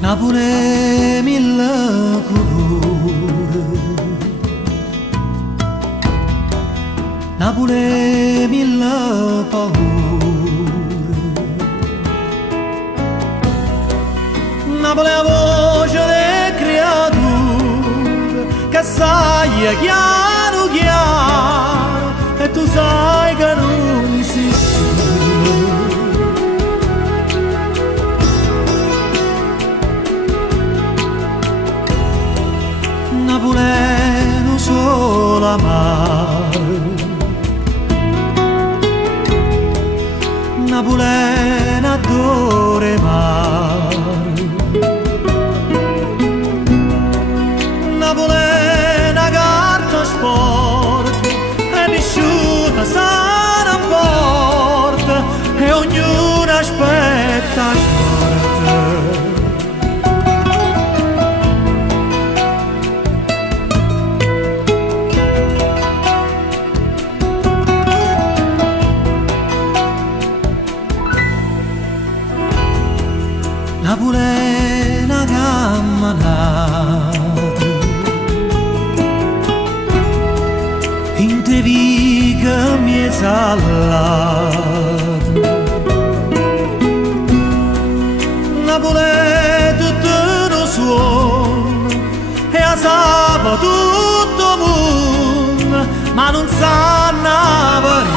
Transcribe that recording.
Napoli mille colori, Napoli mille paure, Napoli è la voce delle creature che sai chiaro chiaro e tu sai che non esiste. Napoleno solo amare, Napoleno adore mare, Napoleno carta sport e nessuno sa rapporta e ognuno aspetta a morte. Napoli è una camminata in te viga mi salata. Napoli è tutto uno suono e a sabato tutto mondo, ma non sa Napoli.